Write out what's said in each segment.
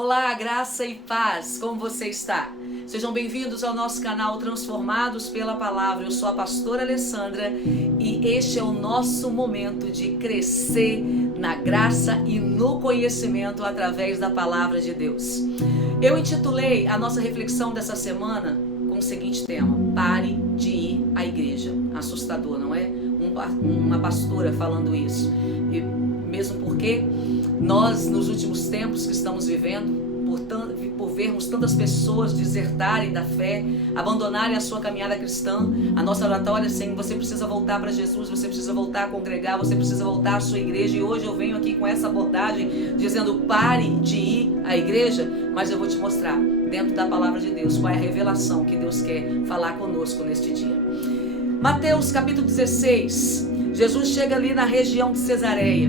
Olá, graça e paz, como você está? Sejam bem-vindos ao nosso canal Transformados pela Palavra. Eu sou a pastora Alessandra e este é o nosso momento de crescer na graça e no conhecimento através da Palavra de Deus. Eu intitulei a nossa reflexão dessa semana com o seguinte tema: pare de ir à igreja. Assustador, não é? Uma pastora falando isso. E mesmo porque nós, nos últimos tempos que estamos vivendo, por vermos tantas pessoas desertarem da fé, abandonarem a sua caminhada cristã, a nossa oratória é assim: você precisa voltar para Jesus, você precisa voltar a congregar, você precisa voltar à sua igreja. E hoje eu venho aqui com essa abordagem dizendo: pare de ir à igreja. Mas eu vou te mostrar dentro da palavra de Deus qual é a revelação que Deus quer falar conosco neste dia. Mateus capítulo 16. Jesus chega ali na região de Cesareia,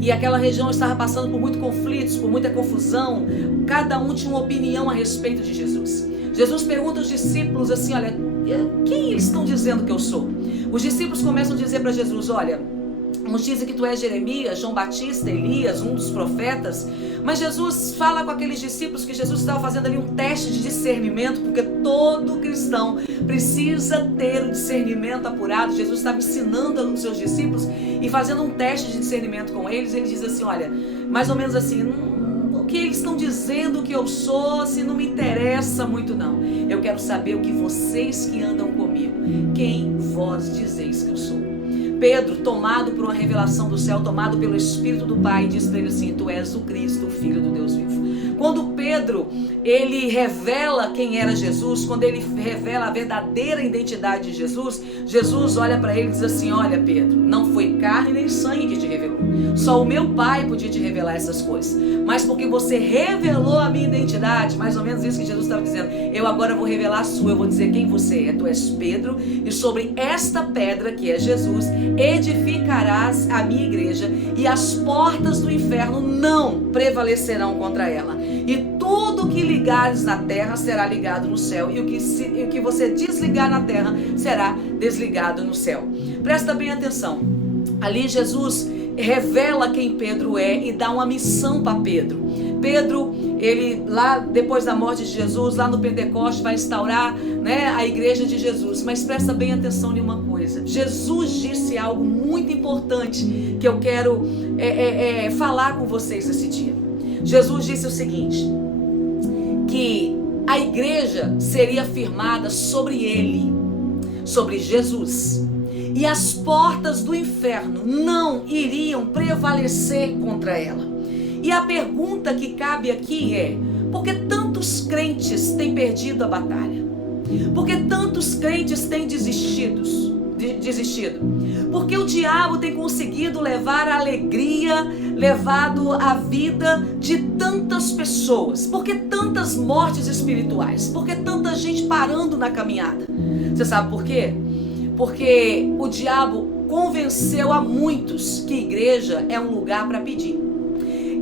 e aquela região estava passando por muitos conflitos, por muita confusão. Cada um tinha uma opinião a respeito de Jesus. Jesus pergunta aos discípulos assim: olha, quem eles estão dizendo que eu sou? Os discípulos começam a dizer para Jesus: olha, uns dizem que tu és Jeremias, João Batista, Elias, um dos profetas. Mas Jesus fala com aqueles discípulos que Jesus estava fazendo ali um teste de discernimento, porque todo cristão precisa ter o discernimento apurado. Jesus estava ensinando aos seus discípulos e fazendo um teste de discernimento com eles. Ele diz assim: olha, mais ou menos assim, o que eles estão dizendo que eu sou, se não me interessa muito não. Eu quero saber o que vocês que andam comigo, quem vós dizeis que eu sou. Pedro, tomado por uma revelação do céu, tomado pelo Espírito do Pai, diz para ele assim: tu és o Cristo, o Filho do Deus vivo. Quando Pedro, ele revela quem era Jesus, quando ele revela a verdadeira identidade de Jesus, Jesus olha para ele e diz assim: olha, Pedro, não foi carne nem sangue que te revelou, só o meu Pai podia te revelar essas coisas, mas porque você revelou a minha identidade, mais ou menos isso que Jesus estava dizendo, eu agora vou revelar a sua, eu vou dizer quem você é. Tu és Pedro, e sobre esta pedra que é Jesus edificarás a minha igreja, e as portas do inferno não prevalecerão contra ela. E tudo que ligares na terra será ligado no céu, e o que você desligar na terra será desligado no céu. Presta bem atenção. Ali Jesus revela quem Pedro é e dá uma missão para Pedro. Pedro, ele lá depois da morte de Jesus, lá no Pentecostes, vai instaurar, a igreja de Jesus. Mas presta bem atenção em uma coisa: Jesus disse algo muito importante que eu quero falar com vocês nesse dia. Jesus disse o seguinte: que a igreja seria firmada sobre ele, sobre Jesus, e as portas do inferno não iriam prevalecer contra ela. E a pergunta que cabe aqui é: por que tantos crentes têm perdido a batalha? Por que tantos crentes têm desistido? Porque o diabo tem conseguido levar a alegria, levado a vida de tantas pessoas? Por que tantas mortes espirituais? Por que tanta gente parando na caminhada? Você sabe por quê? Porque o diabo convenceu a muitos que igreja é um lugar para pedir.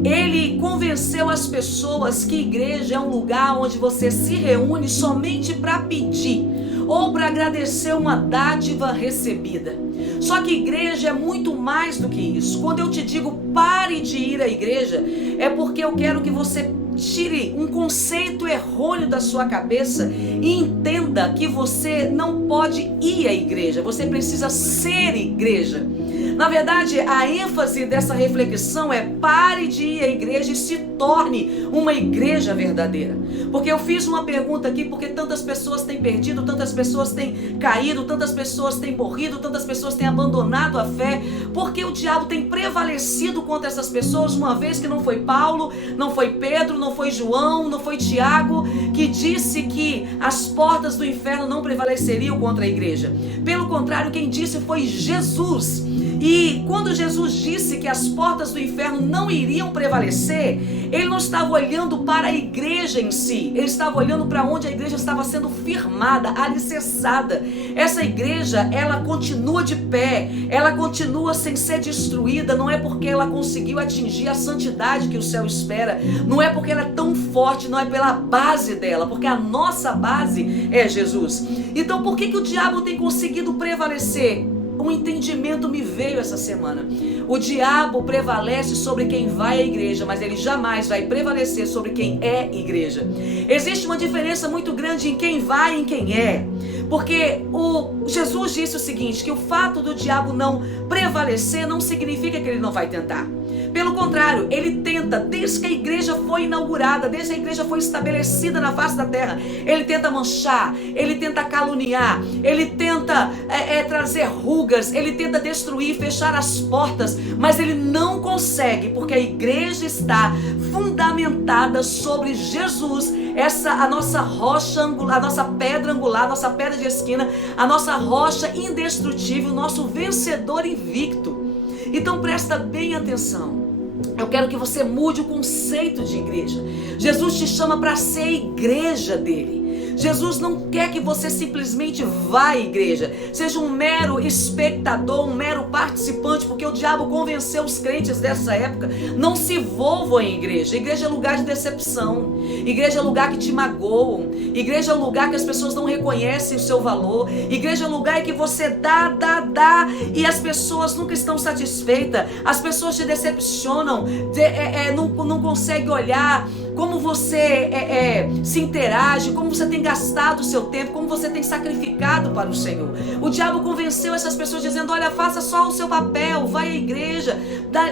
Ele convenceu as pessoas que igreja é um lugar onde você se reúne somente para pedir ou para agradecer uma dádiva recebida. Só que igreja é muito mais do que isso. Quando eu te digo pare de ir à igreja, é porque eu quero que você tire um conceito errôneo da sua cabeça e entenda que você não pode ir à igreja, você precisa ser igreja. Na verdade, a ênfase dessa reflexão é: pare de ir à igreja e se torne uma igreja verdadeira. Porque eu fiz uma pergunta aqui: por que tantas pessoas têm perdido, tantas pessoas têm caído, tantas pessoas têm morrido, tantas pessoas têm abandonado a fé? Porque o diabo tem prevalecido contra essas pessoas, uma vez que não foi Paulo, não foi Pedro, não foi João, não foi Tiago que disse que as portas do inferno não prevaleceriam contra a igreja. Pelo contrário, quem disse foi Jesus. E quando Jesus disse que as portas do inferno não iriam prevalecer, ele não estava olhando para a igreja em si, ele estava olhando para onde a igreja estava sendo firmada, alicerçada. Essa igreja, ela continua de pé, ela continua sem ser destruída. Não é porque ela conseguiu atingir a santidade que o céu espera, não é porque ela é tão forte, não é pela base dela, porque a nossa base é Jesus. Então por que o diabo tem conseguido prevalecer? um entendimento me veio essa semana. O diabo prevalece sobre quem vai à igreja, mas ele jamais vai prevalecer sobre quem é igreja. Existe uma diferença muito grande em quem vai e em quem é. Porque Jesus disse o seguinte, que o fato do diabo não prevalecer não significa que ele não vai tentar. Pelo contrário, ele tenta, desde que a igreja foi inaugurada, desde que a igreja foi estabelecida na face da terra, ele tenta manchar, ele tenta caluniar, ele tenta trazer rugas, ele tenta destruir, fechar as portas, mas ele não consegue, porque a igreja está fundamentada sobre Jesus, a nossa rocha angular, a nossa pedra angular, a nossa pedra de esquina, a nossa rocha indestrutível, o nosso vencedor invicto. Então presta bem atenção. Eu quero que você mude o conceito de igreja. Jesus te chama para ser a igreja dele. Jesus não quer que você simplesmente vá à igreja, seja um mero espectador, um mero participante, porque o diabo convenceu os crentes dessa época, não se envolvam em igreja. Igreja é lugar de decepção, igreja é lugar que te magoam, igreja é lugar que as pessoas não reconhecem o seu valor, igreja é lugar em que você dá, e as pessoas nunca estão satisfeitas, as pessoas te decepcionam, não conseguem olhar como você se interage, como você tem gastado o seu tempo, como você tem sacrificado para o Senhor. O diabo convenceu essas pessoas dizendo, olha, faça só o seu papel, vai à igreja,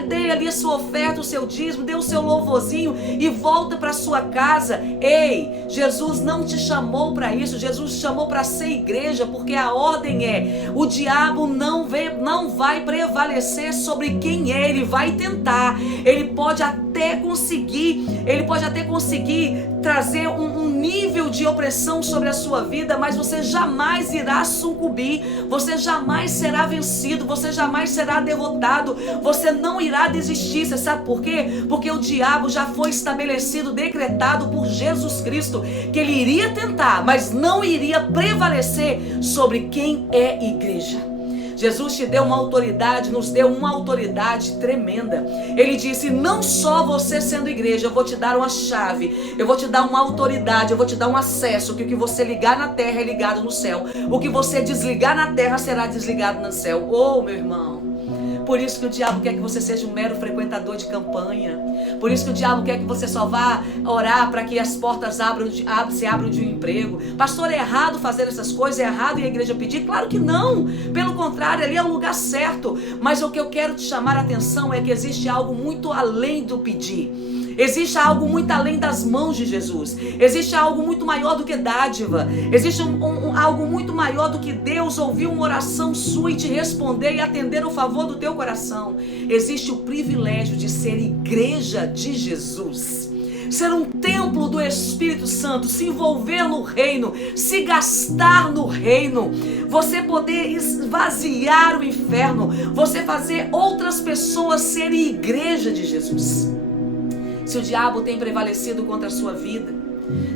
dê ali a sua oferta, o seu dízimo, dê o seu louvorzinho e volta para sua casa. Ei, Jesus não te chamou para isso, Jesus te chamou para ser igreja, porque a ordem é, o diabo não vai prevalecer sobre quem é, ele vai tentar, ele pode até conseguir trazer um nível de opressão sobre a sua vida, mas você jamais irá sucumbir, você jamais será vencido, você jamais será derrotado, você não irá desistir. Você sabe por quê? Porque o diabo já foi estabelecido, decretado por Jesus Cristo, que ele iria tentar, mas não iria prevalecer sobre quem é igreja. Jesus te deu uma autoridade, nos deu uma autoridade tremenda. Ele disse, não só você sendo igreja, eu vou te dar uma chave, eu vou te dar uma autoridade, eu vou te dar um acesso, que o que você ligar na terra é ligado no céu, o que você desligar na terra será desligado no céu. Oh, meu irmão, por isso que o diabo quer que você seja um mero frequentador de campanha. Por isso que o diabo quer que você só vá orar para que as portas se abram de um emprego. Pastor, é errado fazer essas coisas? É errado ir à igreja pedir? Claro que não. Pelo contrário, ali é o lugar certo. Mas o que eu quero te chamar a atenção é que existe algo muito além do pedir. Existe algo muito além das mãos de Jesus. Existe algo muito maior do que dádiva. Existe algo muito maior do que Deus ouvir uma oração sua e te responder e atender o favor do teu coração. Existe o privilégio de ser igreja de Jesus. Ser um templo do Espírito Santo, se envolver no reino, se gastar no reino, você poder esvaziar o inferno, você fazer outras pessoas serem igreja de Jesus. Se o diabo tem prevalecido contra a sua vida,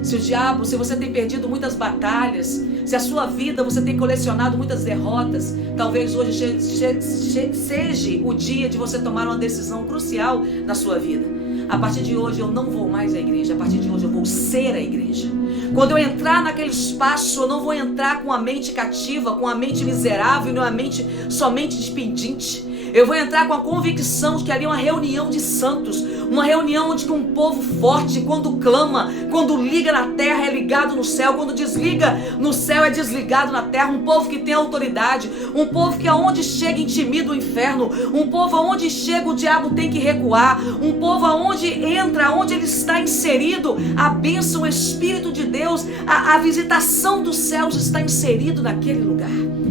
se você tem perdido muitas batalhas, se a sua vida você tem colecionado muitas derrotas, talvez hoje seja o dia de você tomar uma decisão crucial na sua vida. A partir de hoje eu não vou mais à igreja, a partir de hoje eu vou ser a igreja. Quando eu entrar naquele espaço, eu não vou entrar com a mente cativa, com a mente miserável, não a mente somente de pedinte. Eu vou entrar com a convicção de que ali é uma reunião de santos, uma reunião onde um povo forte, quando clama, quando liga na terra é ligado no céu, quando desliga no céu é desligado na terra, um povo que tem autoridade, um povo que aonde chega intimida o inferno, um povo aonde chega o diabo tem que recuar, um povo aonde entra, onde ele está inserido, a bênção, o Espírito de Deus, a visitação dos céus está inserido naquele lugar.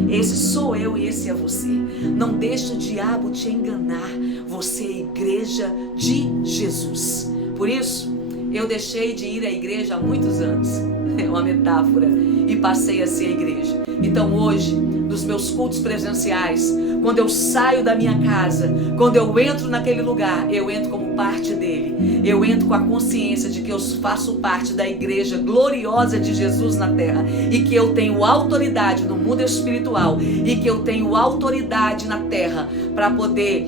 Esse sou eu e esse é você. Não deixe o diabo te enganar. Você é a igreja de Jesus. Por isso, eu deixei de ir à igreja há muitos anos. É uma metáfora. E passei a ser a igreja. Então hoje, nos meus cultos presenciais, quando eu saio da minha casa, quando eu entro naquele lugar, eu entro como parte dele. Eu entro com a consciência de que eu faço parte da igreja gloriosa de Jesus na terra e que eu tenho autoridade no mundo espiritual e que eu tenho autoridade na terra para poder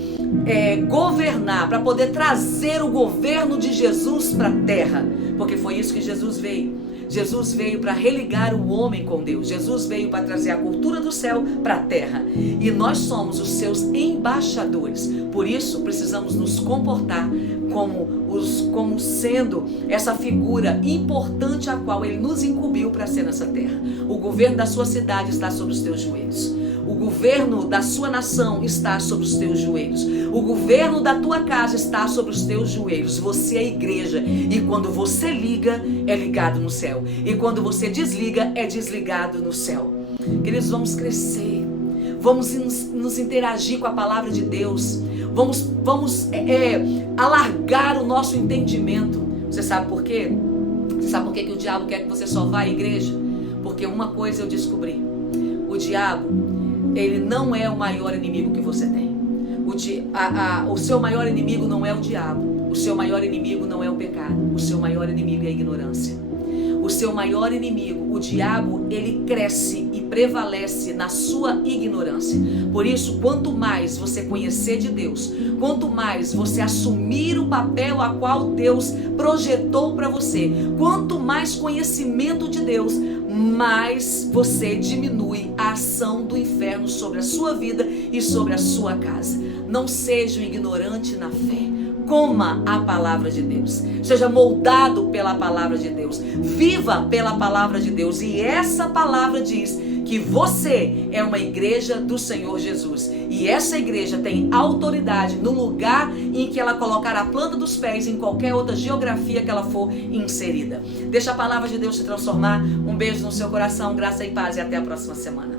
governar, para poder trazer o governo de Jesus para a terra, porque foi isso que Jesus veio. Jesus veio para religar o homem com Deus. Jesus veio para trazer a cultura do céu para a terra. E nós somos os seus embaixadores. Por isso, precisamos nos comportar como sendo essa figura importante a qual Ele nos incumbiu para ser nessa terra. O governo da sua cidade está sobre os teus joelhos. O governo da sua nação está sobre os teus joelhos. O governo da tua casa está sobre os teus joelhos. Você é a igreja. E quando você liga, é ligado no céu. E quando você desliga, é desligado no céu. Queridos, vamos crescer. Vamos nos interagir com a palavra de Deus. Vamos alargar o nosso entendimento. Você sabe por quê? Você sabe por quê que o diabo quer que você só vá à igreja? Porque uma coisa eu descobri. O diabo, ele não é o maior inimigo que você tem. O seu maior inimigo não é o diabo. O seu maior inimigo não é o pecado. O seu maior inimigo é a ignorância. O seu maior inimigo, o diabo, ele cresce e prevalece na sua ignorância. Por isso, quanto mais você conhecer de Deus, quanto mais você assumir o papel a qual Deus projetou para você, quanto mais conhecimento de Deus, mais você diminui a ação do inferno sobre a sua vida e sobre a sua casa. Não seja um ignorante na fé. Coma a palavra de Deus. Seja moldado pela palavra de Deus. Viva pela palavra de Deus. E essa palavra diz que você é uma igreja do Senhor Jesus. E essa igreja tem autoridade no lugar em que ela colocar a planta dos pés, em qualquer outra geografia que ela for inserida. Deixa a palavra de Deus te transformar. Um beijo no seu coração, graça e paz e até a próxima semana.